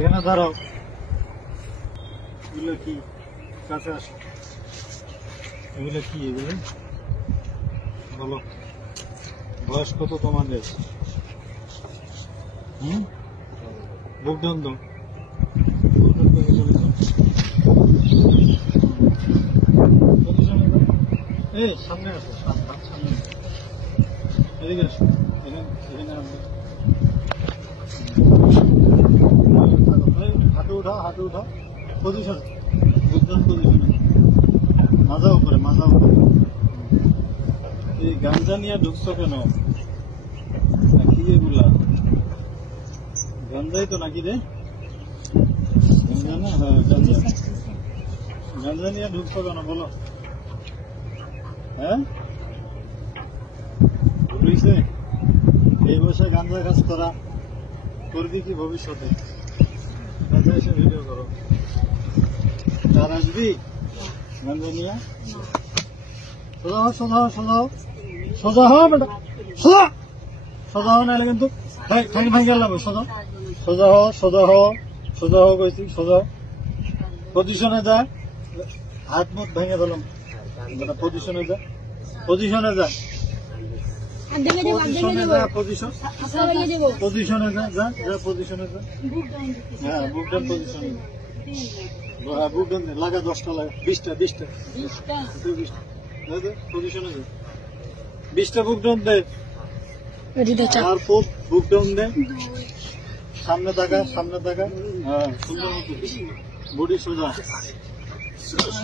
এখানে দাঁড়াও। এগুলো কি? কাছে আসো। এগুলো কি? এগুলো বলো। বয়স কত তোমাদের? বুক ডাউন দাও। এই সামনে আসো, সামনে এদিকে আসো। এখানে হাঁটু উঠাও, হাঁটু উঠাও। পজিশন, বুকডাউন পজিশনে। মাজা উপরে, মাজা উপরে। এই গাঞ্জা নিয়ে ঢুকছো কেন? কি এগুলা? গাঞ্জাই তো নাকি রে? গাঞ্জা না? হ্যাঁ গাঞ্জা। গাঞ্জা নিয়ে ঢুকছো কেন বলো? হ্যাঁ, বুঝছে? এই বয়সে গাঞ্জা কাজ করা করবি কি ভবিষ্যতে? গাঞ্জা এসে ভিডিও করো। তার আসবি গাঞ্জা নিয়ে? সোজা হও, সোজা হও, সোজা হও, সোজা হও বেটা, সোজা সোজা হও, নাহলে কিন্তু ঠ্যাং ভাঙে গেলাম। সোজা সোজা হও, সোজা হও, সোজা হও কইছি, সোজা হও। পজিশনে যা, হাত মুখ ভেঙে দিলাম। পজিশনে যা, পজিশনে যা, পজিশনে যা, পজিশনে যা, যা যা পজিশনে যা। হ্যাঁ বুক ডাউন পজিশনে। বুক ডাউন লাগা, 10টা লাগা, 20টা পজিশনে যা, 20টা বুক ডাউন দে। আর বুক ডাউন দে, সামনে তাকা, সামনে তাকা। হ্যাঁ সুন্দর মতো বডি সোজা,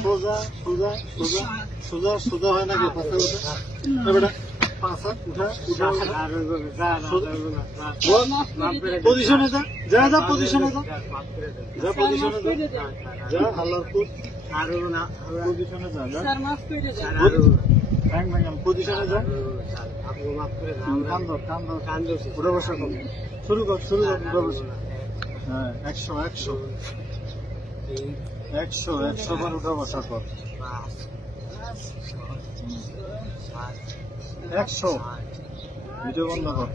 সোজা সোজা সোজা সোজা সোজা হয় নাকি? পাশা উঠা বেটা, পাশা উঠা, উঠা পজিশনে যা, যা যা পজিশনে যা, যা পজিশনে যা, যা হাল্লার ফুট পজিশনে যা, যা ঠ্যাং ভাঙাম পজিশনে যা। কান্দ উঠে বসা কর, শুরু কর, শুরু কর, উঠে বসা। হ্যাঁ 100 100 100 100 বার উঠা বসা কর। 100 ভিডিও বন্ধ কর।